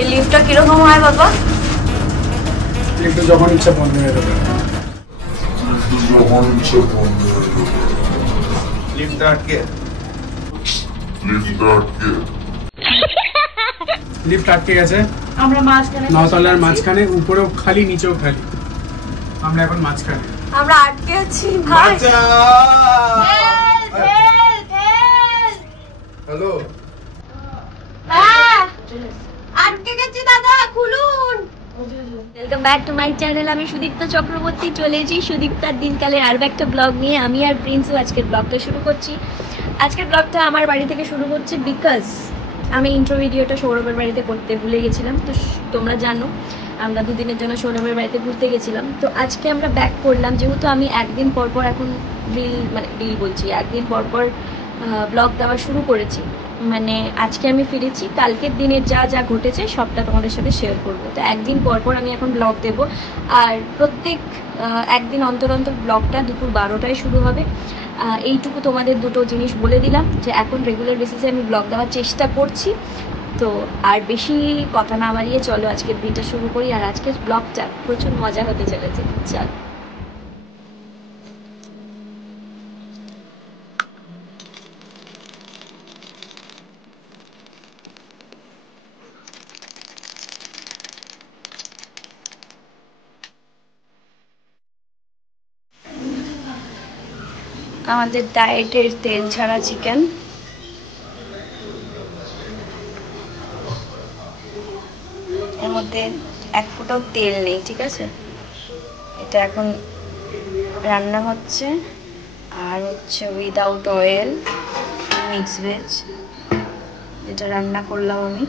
এই লিফটটা কিরকম হয় বাবা? লিফট যখন ইচ্ছা বন্ধ হয়ে যাবে। লিফট আটকে গেছে। আমরা মাঝখানে, 9 তলার মাঝখানে, উপরেও খালি নিচেও খালি, আমরা এখন মাঝখানে। আমরা আটকে আছি ভাই। হ্যালো, আটকে গেছি দাদা, খুলুন। Welcome back to my channel. আমি সুদীপ্তা চক্রবর্তী চলে এসেছি সুদীপ্তার দিনকালের আরও একটা ব্লগ নিয়ে। আমি আর প্রিন্সও আজকের ব্লগটা শুরু করছি। আজকের ব্লগটা আমার বাড়ি থেকে শুরু হচ্ছে, বিকজ আমি ইন্ট্রো ভিডিওটা সৌরভের বাড়িতে করতে ভুলে গেছিলাম। তো তোমরা জানো আমরা দুদিনের জন্য সৌরভের বাড়িতে ঘুরতে গেছিলাম। তো আজকে আমরা ব্যাক করলাম, যেহেতু আমি একদিন পরপর এখন রিল বলছি, একদিন পরপর ব্লগ দেওয়া শুরু করেছি। মানে আজকে আমি ফিরেছি, কালকের দিনের যা যা ঘটেছে সবটা তোমাদের সাথে শেয়ার করবো। তো একদিন পরপর আমি এখন ব্লগ দেবো, আর প্রত্যেক একদিন অন্তর অন্তর ব্লগটা দুপুর 12টায় শুরু হবে। এইটুকু তোমাদের দুটো জিনিস বলে দিলাম, যে এখন রেগুলার বেসিসে আমি ব্লগ দেওয়ার চেষ্টা করছি। তো আর বেশি কথা না বাড়িয়ে চলো আজকের দিনটা শুরু করি। আর আজকের ব্লগটা প্রচুর মজা হতে চলেছে। চল। আমাদের ডায়েটের তেল ছাড়া চিকেন, এর মধ্যে এক ফোঁটাও তেল নেই, ঠিক আছে? এটা এখন রান্না হচ্ছে, আর হচ্ছে উইদাউট অয়েল মিক্স ভেজ, এটা রান্না করলাম আমি।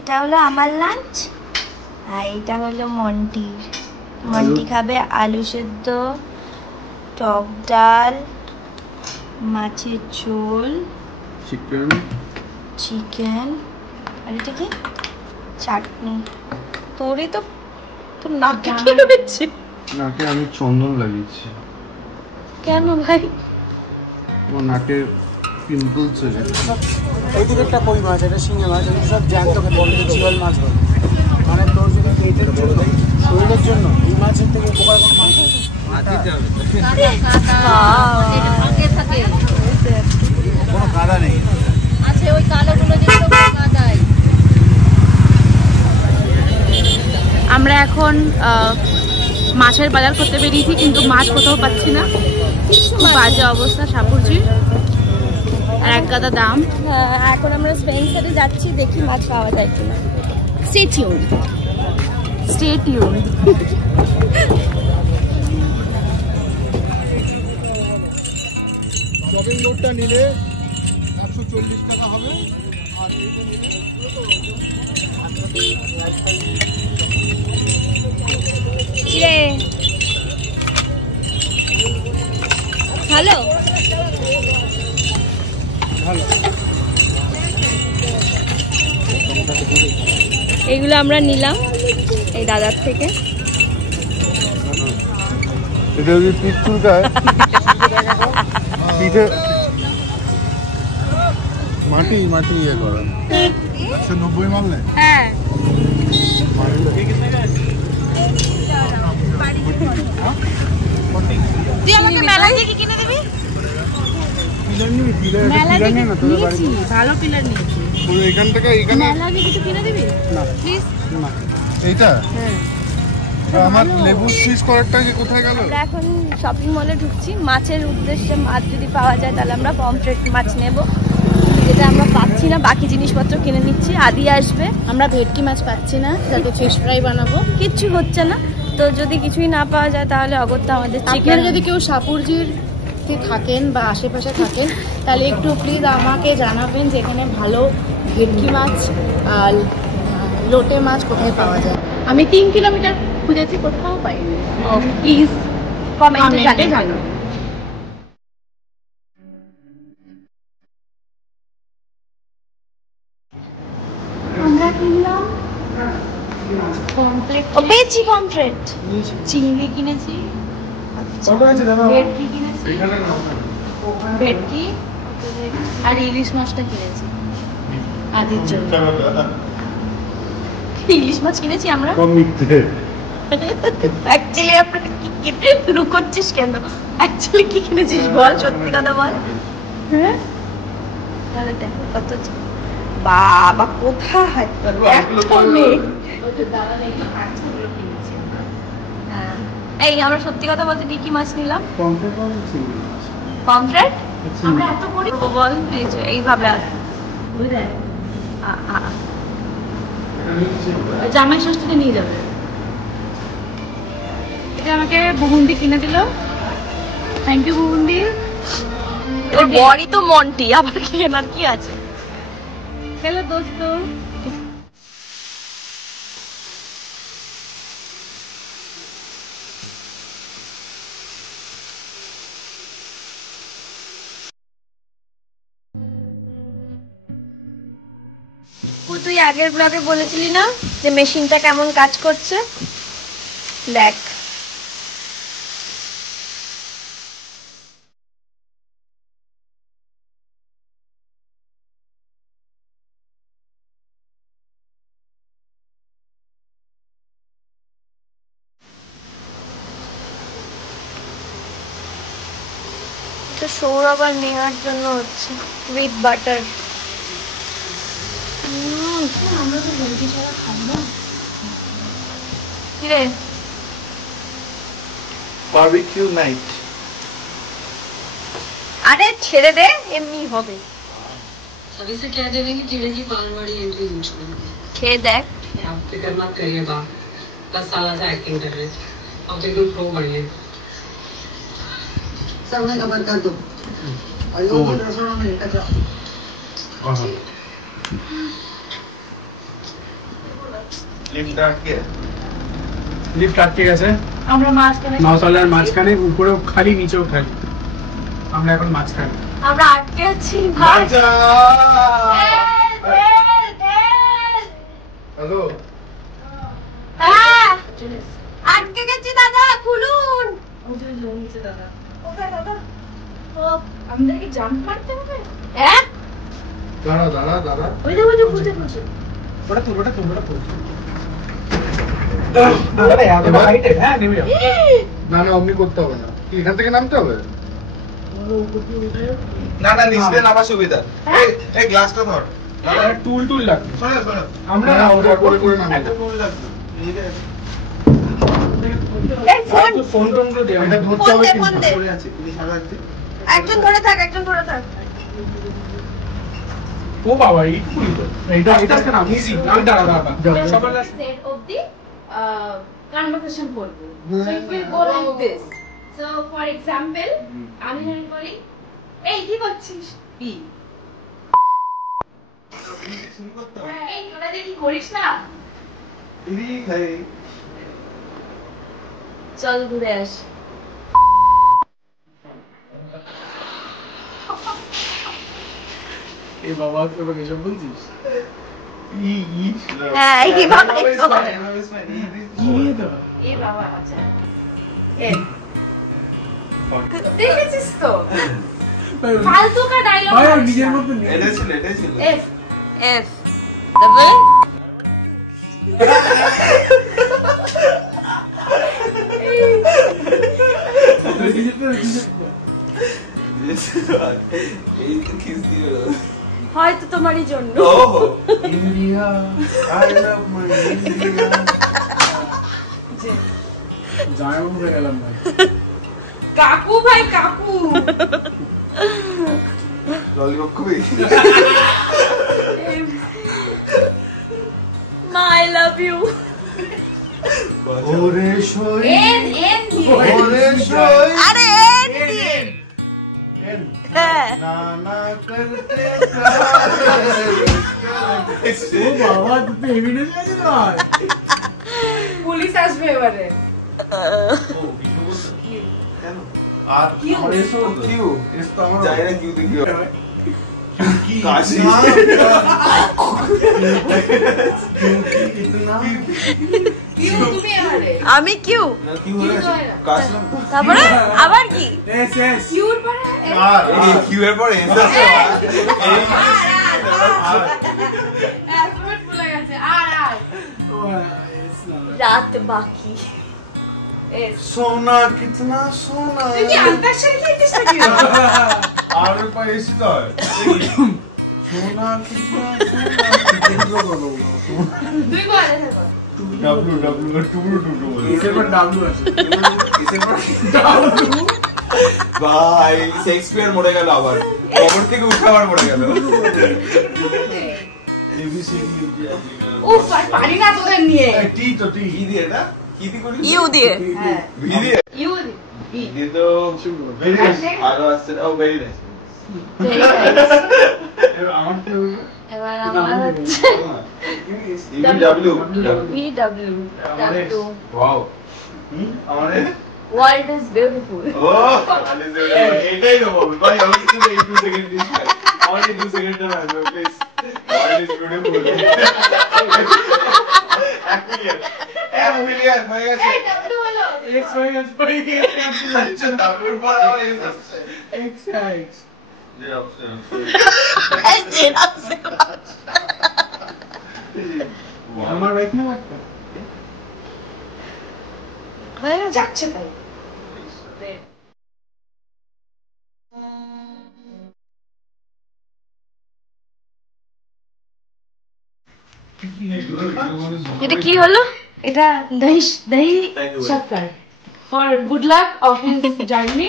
এটা হলো আমার লাঞ্চ, আর এটা হলো মন্টির। মন্টি খাবে আলু সেদ্ধ, টক ডাল, মাছের ঝোল, চিকেন, আর এটা কি চাটনি। তোরই তো, তোর নাকে কি হয়েছে? নাকে আমি চন্দন লাগিয়েছি। কেন ভাই? আমার নাকে পিম্পলস হয়ে যায়। ওইদিকে একটা কই মাছ, এটা শিঙে মাছ, এগুলো সব জ্যান্ত খেতে, জিওল মাছ বলে। মানে তোর যদি পেটের জন্য, শরীরের জন্য এই মাছের থেকে উপকার কোনো মাছ নেই। কোনো কাদা নেই। আচ্ছা, ওই কালোগুলো যেগুলো কাদায়। আমরা এখন মাছের বাজার করতে বেরিয়েছি, কিন্তু মাছ কোথাও পাচ্ছি না। খুব বাজে অবস্থা সাপুরজির, আর এক গাদা দাম। এখন আমরা স্পেন্সারে যাচ্ছি, দেখি মাছ পাওয়া যায় কিনা। Stay tune, stay tune. Shopping মোড়টা নিলে 140 টাকা হবে, আর এইটা নিলে হ্যালো, এইগুলো আমরা নিলাম এই দাদার থেকে। এটা যদি পিঠ চুলকায়, পিঠে মাটি মাটি ইয়ে করা 190 মারলে। হ্যাঁ, তুই আমাকে মেলা থেকে কিনে দিবি? মেলা থেকে নিয়েছি, ভালো পিলার নিয়েছি। এখান থেকে এখানে মেলা থেকে কিছু কিনে দিবি না প্লিজ? না, এইটা হ্যাঁ। আমার লেবু ফ্রিজ করারটা যে কোথায় গেল? আমরা এখন শপিং মলে ঢুকছি মাছের উদ্দেশ্যে। মাছ যদি পাওয়া যায় তাহলে আমরা পমফ্রেট মাছ নেব, যেটা আমরা পাচ্ছি না। বাকি জিনিসপত্র কিনে নিচ্ছি, আদি আসবে। আমরা ভেটকি মাছ পাচ্ছি না, যাতে ফিশ ফ্রাই বানাবো, কিচ্ছু হচ্ছে না। তো যদি কিছুই না পাওয়া যায় তাহলে অগত্যা আমাদের চিকেন। যদি কেউ সাপুরজির থাকেন বা আশেপাশে থাকেন, তাহলে একটু প্লিজ আমাকে জানাবেন যে এখানে ভালো ভেটকি মাছ আর লোটে মাছ কোথায় পাওয়া যায়। আমি 3 কিলোমিটার খুঁজেছি, কোথাও পাইনি। প্লিজ কমেন্টে জানাও। আমরা কিনলাম পমফ্রেট, পেয়েছি পমফ্রেট, চিংড়ি কিনেছি, কত আছে দাদা? ভেটকি কিনেছি, ভেটকি আর ইলিশ মাছটা কিনেছি আদির জন্য। ইলিশ মাছ কিনেছি আমরা। অ্যাকচুয়ালি আপনাকে কি লুকোচ্ছিস কেন? অ্যাকচুয়ালি কি কিনেছিস বল, সত্যি কথা বল। হ্যাঁ তাহলে দেখো কত বাবা কোথায় এই আমরা সত্যি কথা বলতে কি মাছ নিলাম? পমফ্রেট। আমরা এত করি বল এইভাবে বুঝলেন? জামাই ষষ্ঠীতে নিয়ে যাবে। এটা আমাকে বুবুন্দি কিনে দিল, থ্যাংক ইউ বুবুন্দি। ওর বড়ি তো মন্টি, আবার কি কেনার কি আছে? হ্যালো দোস্ত। তুই আগের ব্লগে বলেছিলি না যে মেশিনটা কেমন কাজ করছে, দেখ। সৌরভ আর নেওয়ার জন্য হচ্ছে উইথ বাটার। আমরা তো রুটি ছাড়া খাবো না। কিরে বারবিকিউ নাইট। আরে ছেড়ে দে, এমনি হবে। सभी से कह देवे कि कीड़े की पान वाली एंट्री नहीं छोड़ेंगे। খেয়ে देख। आप फिक्र मत करिए बा, 10 साल से एक्टिंग कर रहे थे, अब तो एकदम प्रो बन गए। सर उन्हें खबर कर दो। अयोग्य दर्शनों में टकरा। লিফট আটকে গেছে। আমরা মাঝখানে নওতলার মাঝখানে, উপরেও খালি নিচেও খালি। আমরা এখন মাঝখানে। আমরা আটকে আছি ভাই। হ্যালো, হ্যাঁ আটকে গেছি দাদা, খুলুন। আমাদেরকে জাম্প মারতে হবে। হ্যাঁ দাঁড়া দাঁড়া দাঁড়া। ওই যে খুলছে। ওটা তুল, ওটা তুল, ওটা তুল। দাদা এত হাইটে, হ্যাঁ নেমে যাও। না না, অমনি করতে হবে না। কি এখান থেকে নামতে হবে? না না, নিচে নামা সুবিধা। এই গ্লাসটা ধর। টুল টুল লাগবে। শোনো শোনো, আমরা না ওটা করে নামবো। একটা টুল লাগবে। এই ফোন ফোন টোন গুলো দেওয়া। এটা ধরতে হবে ফোন কিন্তু দে। পড়ে আছে, পুলিশ আসছে। একজন ধরে থাক, একজন ধরে থাক। ও বাবা, এইটুকুই তো। এটা আজকে নাম ইজি। আমি দাঁড়া দাঁড়া। সবার last Set of the conversation করবো। So it will go like this. So for example, আমি যখন বলি, এই কি করছিস? এই তোরা যে কি করিস না? চল ঘুরে আস। এই বাবা তোকে এসব বলছিস? হ্যাঁ এই বাবা কি তো? এই বাবা আচ্ছা। দেখেছিস তো? ফালতু কা ডায়লগ। ভাই আর নিজের মতো নেই। এটা ছিল। এফ এফ তবে হয়তো তোমারই জন্য। India, I love my India. জায়গা হয়ে গেলাম ভাই। কাকু ভাই কাকু। ললিপপ খুবই। মা আই লাভ ইউ। ওরে সই, এন এন দিয়ে। ওরে সই। আরে এন দিয়ে। হ্যাঁ না না করতে ও বাবা, তুই তো এভিডেন্স আছে তো ভাই। পুলিশ আসবে এবারে। আর কিউ। কিউ যাই না, কিউ দেখি কাশি इतना আমি কিউ তারপরে আবার কি রাত বাকি सोना कितना सोना আর পর এসে তো সোনা কিतना ডাব্লু টুবলু বলে এসের পর ডাব্লু আছে ডাব্লু ভাই শেক্সপিয়ার মরে গেল আবার কবর থেকে উঠে আবার মরে গেল এবিসিডি উফ পারি না তোদের নিয়ে টি তো টি কি দিয়ে এটা কি দিয়ে করি ইউ দিয়ে ভি দিয়ে ইউ দিয়ে তো ভেরি ভালো আছে ও ভেরি নাইস আমার তো এবার আমার হচ্ছে ডাব্লু VW ওয়াও আমাদের ওয়ার্ল্ড ইজ বিউটিফুল ও এটাই তো বলবো ভাই আমি কিন্তু এই 2 সেকেন্ড দিস only 2 সেকেন্ড না please world is beautiful 1 million হয়ে গেছে এক্স হয়ে গেছে আচ্ছা ডাব্লুর পর আবার এক্স এক্স যে অপশন আমার বাইক না লাগতো যাচ্ছে তাই এটা কি হলো এটা দহি সৎকার for good lack of his journey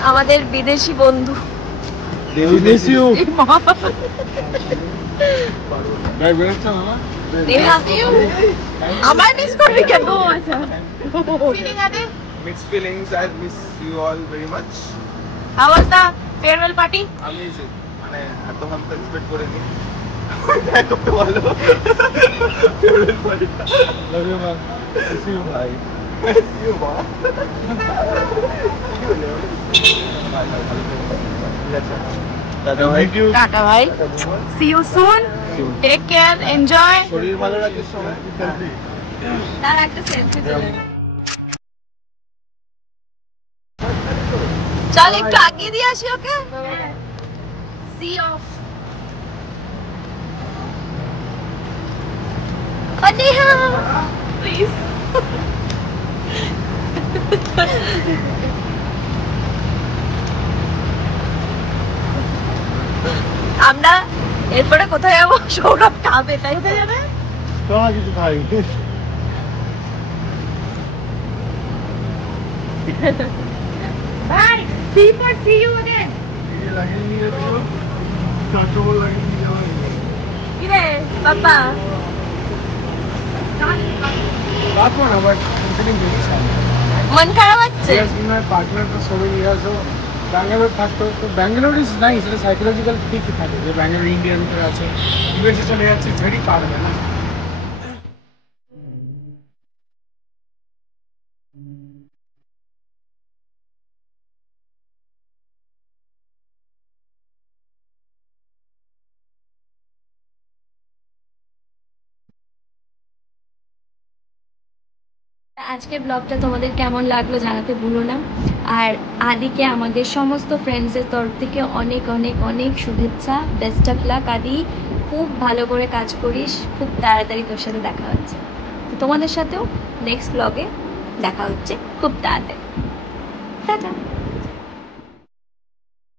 আমাদের বিদেশি বন্ধু দেশীয় ভাই বেরোচ্ছে মামা আমার মিস করবি কেন আচ্ছা mixed feelings. I miss you all very much. How was the farewell party? Amazing. মানে এত ভালো এক্সপেক্ট করিনি দেখ করতে ভালো favourite party love you man see you ভাই সি ইউ মা টাটা ভাই টাটা ভাই see you soon take care enjoy শরীর ভালো রাখিস সময় তার একটা সেলফি তুলে চল একটু আগে দিয়ে আসি ওকে see off Aneha please আমরা এরপরে কোথায় যাবো সৌরভ খাবে তাই কোথায় যাবে চল কিছু খাই Bye. See you again. লাগিয়ে নিয়ে যাচ্ছ কাঁচবল লাগিয়ে নিয়ে যাওয়া কি রে বাবা রাখো না বাট কন্টিনিউ করিস মন খারাপ হচ্ছে পার্টনারটা সবাই নিয়ে আসো ব্যাঙ্গালোর থাকতো তো ব্যাঙ্গালোর ইজ নাইস এটা সাইকোলজিক্যাল ঠিকই থাকে যে ব্যাঙ্গালোর ইন্ডিয়ার ভিতরে আছে ইউএসএ চলে যাচ্ছে ভেরি কার না আজকের ব্লগটা তোমাদের কেমন লাগলো জানাতে ভুলো না আর আদিকে আমাদের সমস্ত ফ্রেন্ডসের তরফ থেকে অনেক অনেক অনেক শুভেচ্ছা বেস্ট অফ লাক আদি খুব ভালো করে কাজ করিস খুব তাড়াতাড়ি তোর সাথে দেখা হচ্ছে তো তোমাদের সাথেও নেক্সট ব্লগে দেখা হচ্ছে খুব তাড়াতাড়ি টাটা